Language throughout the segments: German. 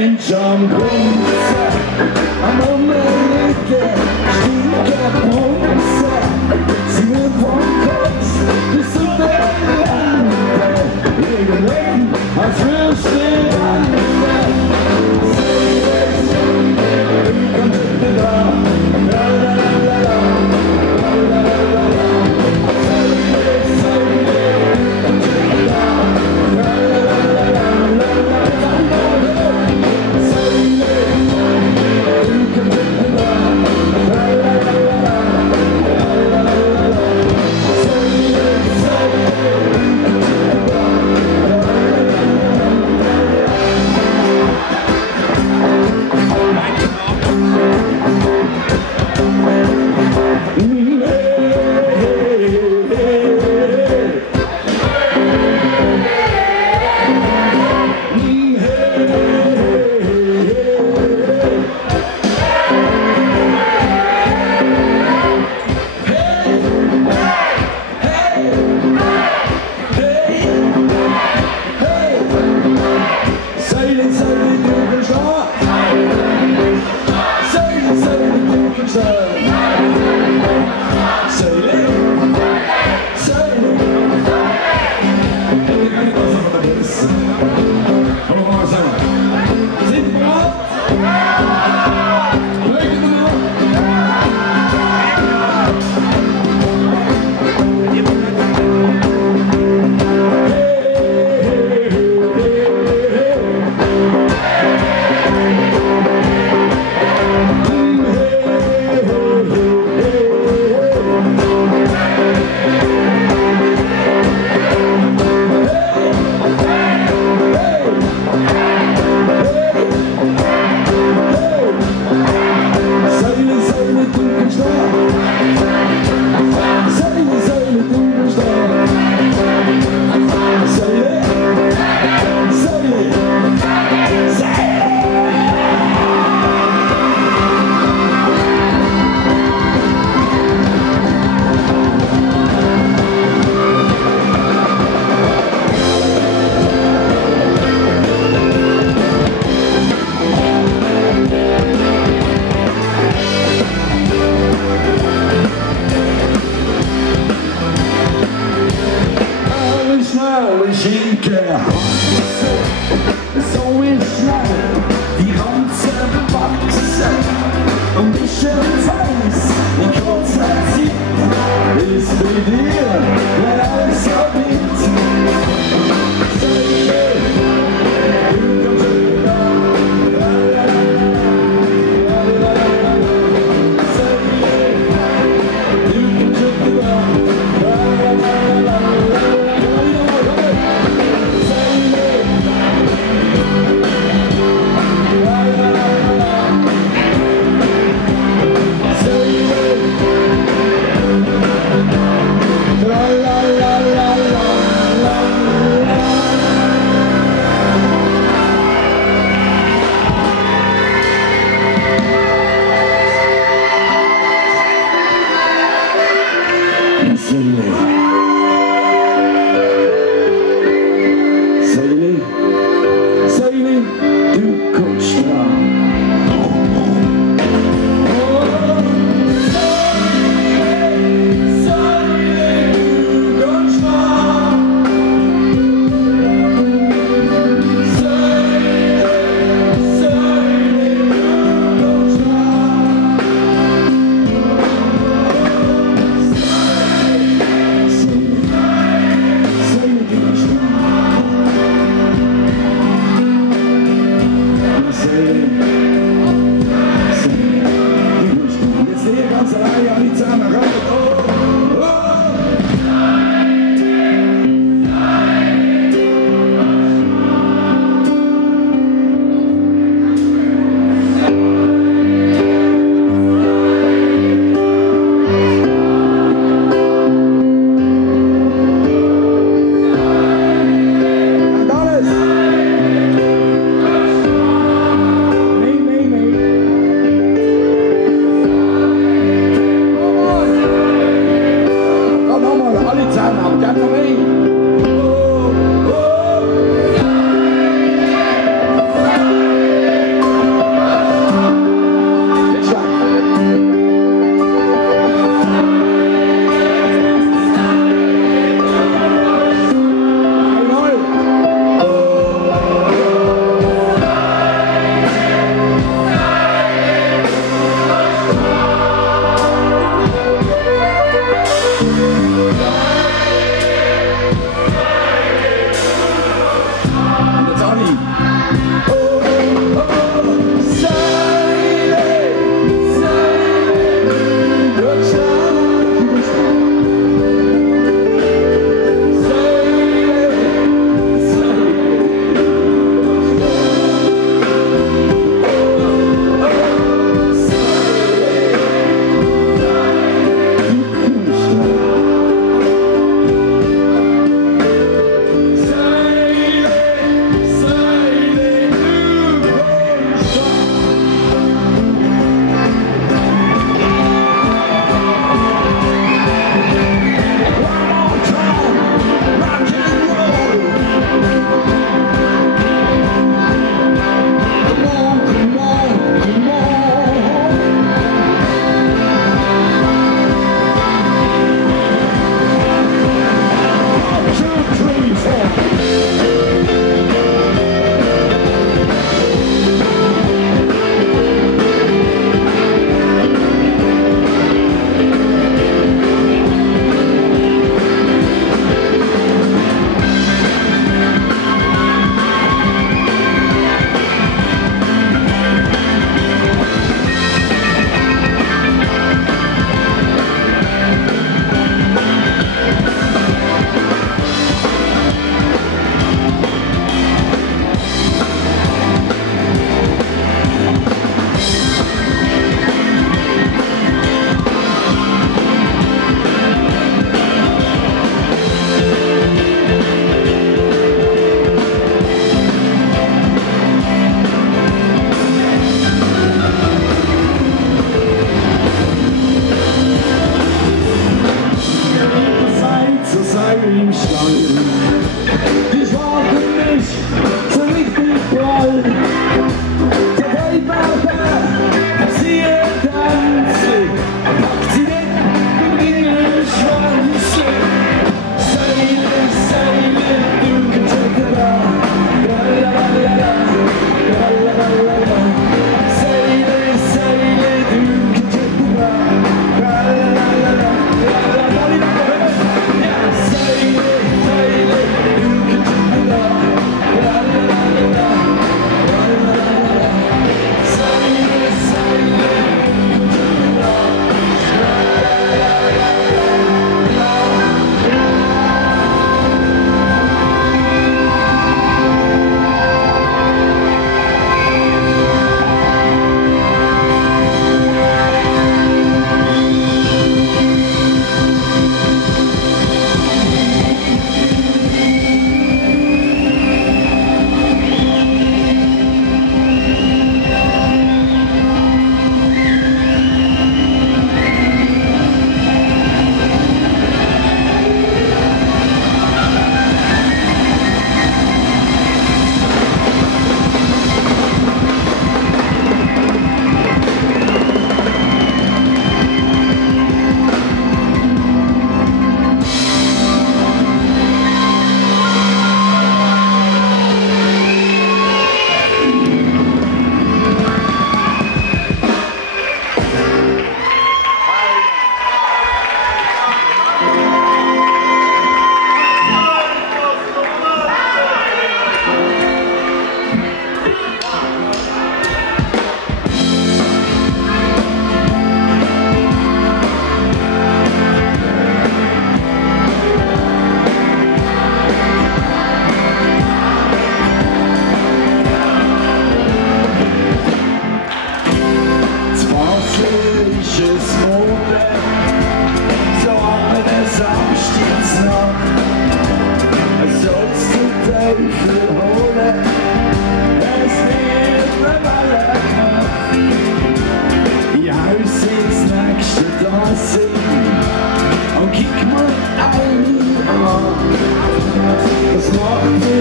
Mensch am Grunze, am Ummelite, stinker Brunze, sie wird vom Kopf bis zu der Lande, irgendwann als Fürste Lande.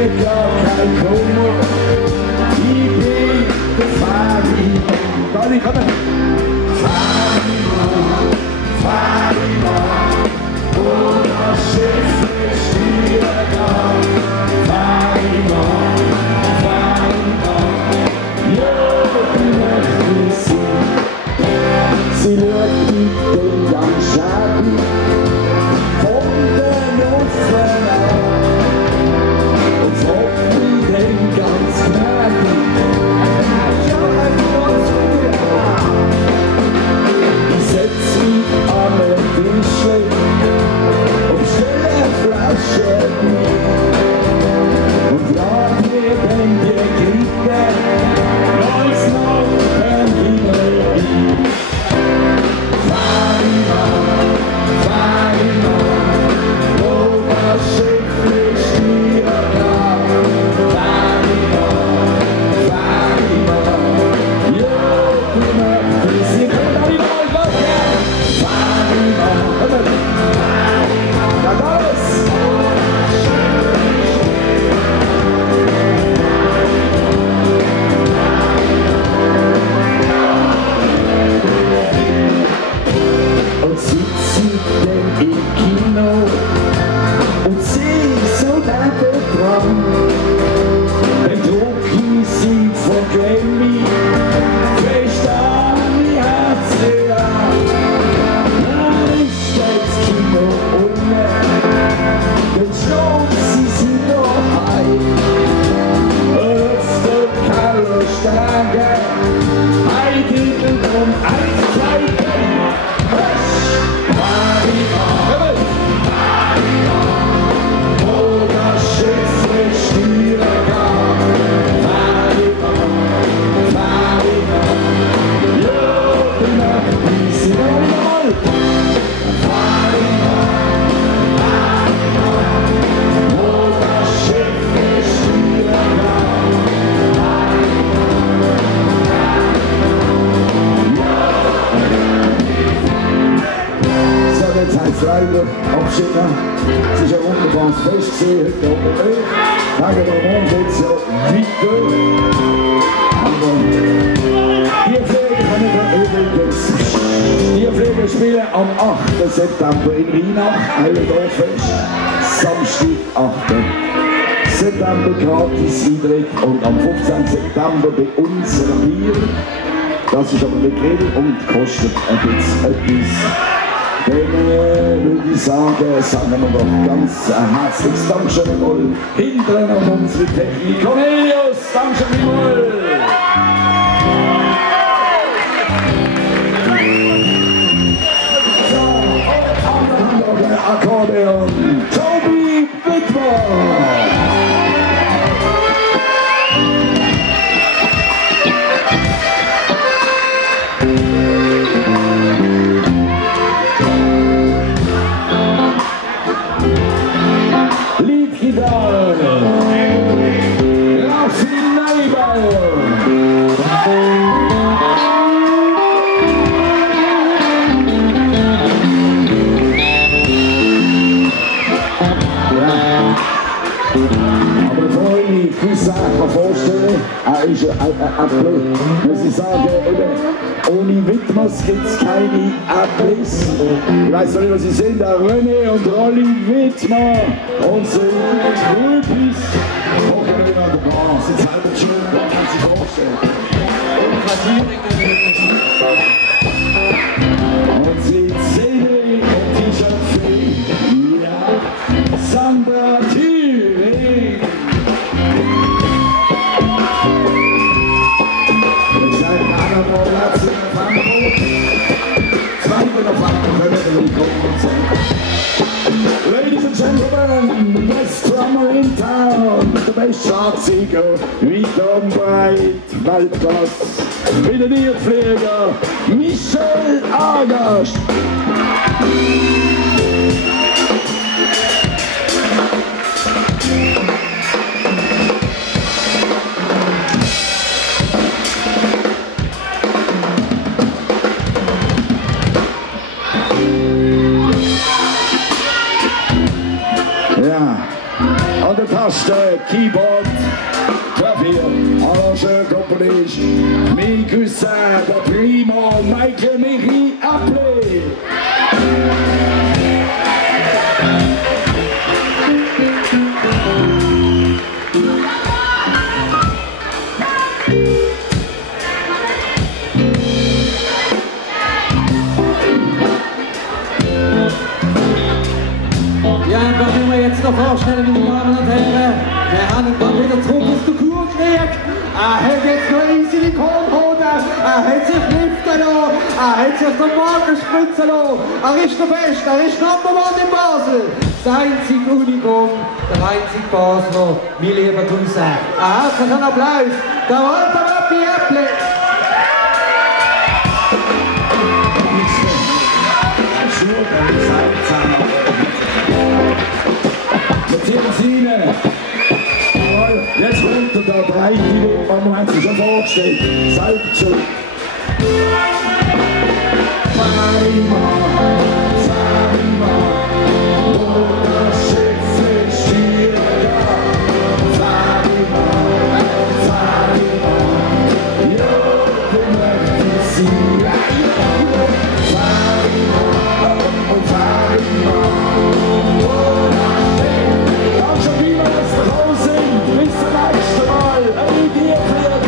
mir gar kein Kummer. Ich bin der Fari. Warte, ich komme. Fari, wo das Schiff ist wieder da. Fari, ja, die möchte ich sehen. Sie schaut mit den ganz Schaden von den Offen an und fragt mich den ganz gnädig. Ja, ein Gott von dir an. Ich setz mich an den Tisch und stelle eine Flasche und lad mir den Gekriege ganz noch ein Himmel. Es ist ein wunderbares Fest gewesen, heute oben durch. Tage, dauernden geht es ja weiter. Aber Diefflieger können wir übrigens. Diefflieger spielen am 8. September in Rheinach, Heilendorffest. Samstag, 8. September gratis Eintritt und am 15. September bei uns Bier. Das ist aber nicht Grill und kostet ein bisschen etwas. Dann würde ich sagen wir doch ganz herzliches Dankeschön mal hinten an unsere Technik. Cornelius, Dankeschön mal! So, und der Akkordeon, Tobi Widmer! Lead-Gitarre, Rafi Neubauer. Aber Freunde, ich muss mir vorstellen, er ist ein Aeppli. Muss ich sagen, ohne Widmers gibt es keine Aepplis. Ich weiß nicht, was sie sind, der René und Rolli Widmer. Und so Grüppis. Hocken wir wieder an der Balance. Jetzt halten schön, man kann sich vorstellen. Und sie Zedri und T-Shirt Free. Ja, Sandra Thüring. Wir seid alle noch Platz in der Frankfurt. 2. November können wir willkommen sein. Ladies and gentlemen, the best drummer in town, the best Schlagzeuger, weit und breit, Weltklasse, wie der Diefflieger, Michel Argast. an der Taste, Keyboard, Klavier, Arrangeur, Komponist, mein Cousin, der Primo, Michi Aeppli. Jetzt noch vorstellen, meine Damen und Herren, wir haben ihn gerade wieder zurück aus der Kur gekriegt. Er hat jetzt noch easy Silikonhoden, er hat sich liften lassen, er hat sich den Magen spritzen lassen. Er ist der Beste, er ist Nummer 1 in Basel. Das einzige Unikum, der einzige Basler, mein lieber Cousin. Ein herzlichen Applaus, der Walter Wäppi Aeppli. Jetzt kommt der drei, die haben sich schon vorgestellt. Selbst schon. Sag mal, wo das Schiff ist hier da. Sag mal, ja, du möchtest sie. Sag mal, wo das Schiff. Dann schon wie wir das raus sind. Bis zum nächsten Mal. Hey, Diefflieger.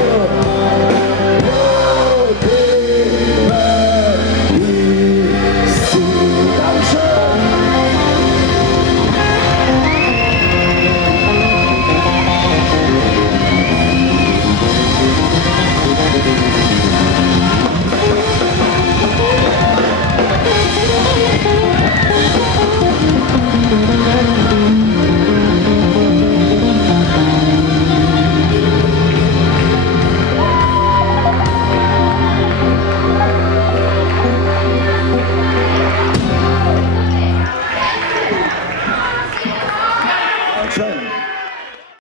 Schön.